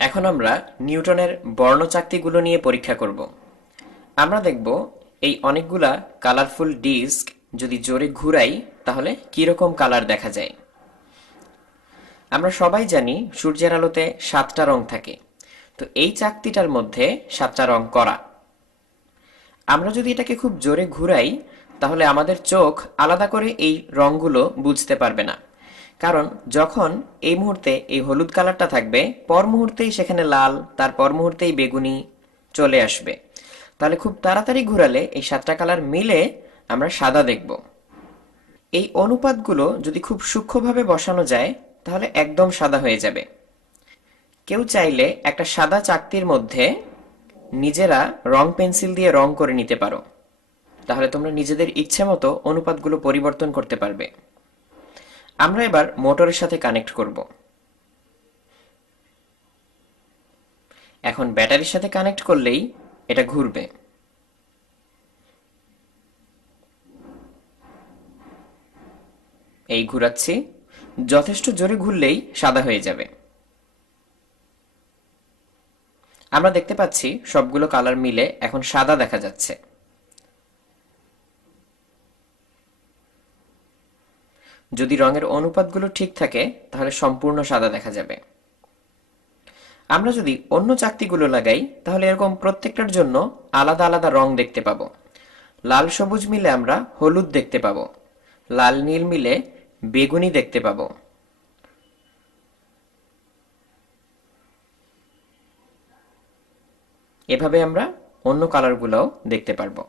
এখন আমরা নিউটনের বর্ণচাকতিগুলো নিয়ে পরীক্ষা করব। আমরা দেখব এই অনেকগুলা কালারফুল ডিস্ক যদি জোরে ঘুরাই তাহলে কি রকম কালার দেখা যায়। আমরা সবাই জানি সূর্যের আলোতে 7টা রং থাকে, তো এই চাকতিটার মধ্যে 7টা রং করা। আমরা যদি এটাকে খুব জোরে ঘুরাই তাহলে আমাদের চোখ আলাদা করে এই রংগুলো বুঝতে পারবে না, কারণ যখন এই মুহূর্তে এই হলুদ কালারটা থাকবে, পর মুহূর্তেই সেখানে লাল, তারপর মুহূর্তেই বেগুনি চলে আসবে। তাহলে খুব তাড়াতাড়ি ঘুরালে এই 7টা কালার মিলে আমরা সাদা দেখব। এই অনুপাতগুলো যদি খুব সূক্ষ্মভাবে বসানো যায় তাহলে একদম সাদা হয়ে যাবে। কেউ চাইলে একটা সাদা চাকতির মধ্যে নিজেরা রং পেন্সিল দিয়ে রং করে নিতে পারো, তাহলে তোমরা নিজেদের ইচ্ছে মতো অনুপাতগুলো পরিবর্তন করতে পারবে। আমরা এবার মোটরের সাথে কানেক্ট করব। এখন ব্যাটারির সাথে কানেক্ট করলেই এটা ঘুরবে। এই ঘুরাচ্ছি, যথেষ্ট জোরে ঘুরলেই সাদা হয়ে যাবে। আমরা দেখতে পাচ্ছি সবগুলো কালার মিলে এখন সাদা দেখা যাচ্ছে। যদি রঙের অনুপাতগুলো ঠিক থাকে তাহলে সম্পূর্ণ সাদা দেখা যাবে। আমরা যদি অন্য চাকতিগুলো লাগাই তাহলে এরকম প্রত্যেকটার জন্য আলাদা আলাদা রং দেখতে পাবো। লাল সবুজ মিলে আমরা হলুদ দেখতে পাবো, লাল নীল মিলে বেগুনি দেখতে পাবো। এভাবে আমরা অন্য কালারগুলোও দেখতে পারবো।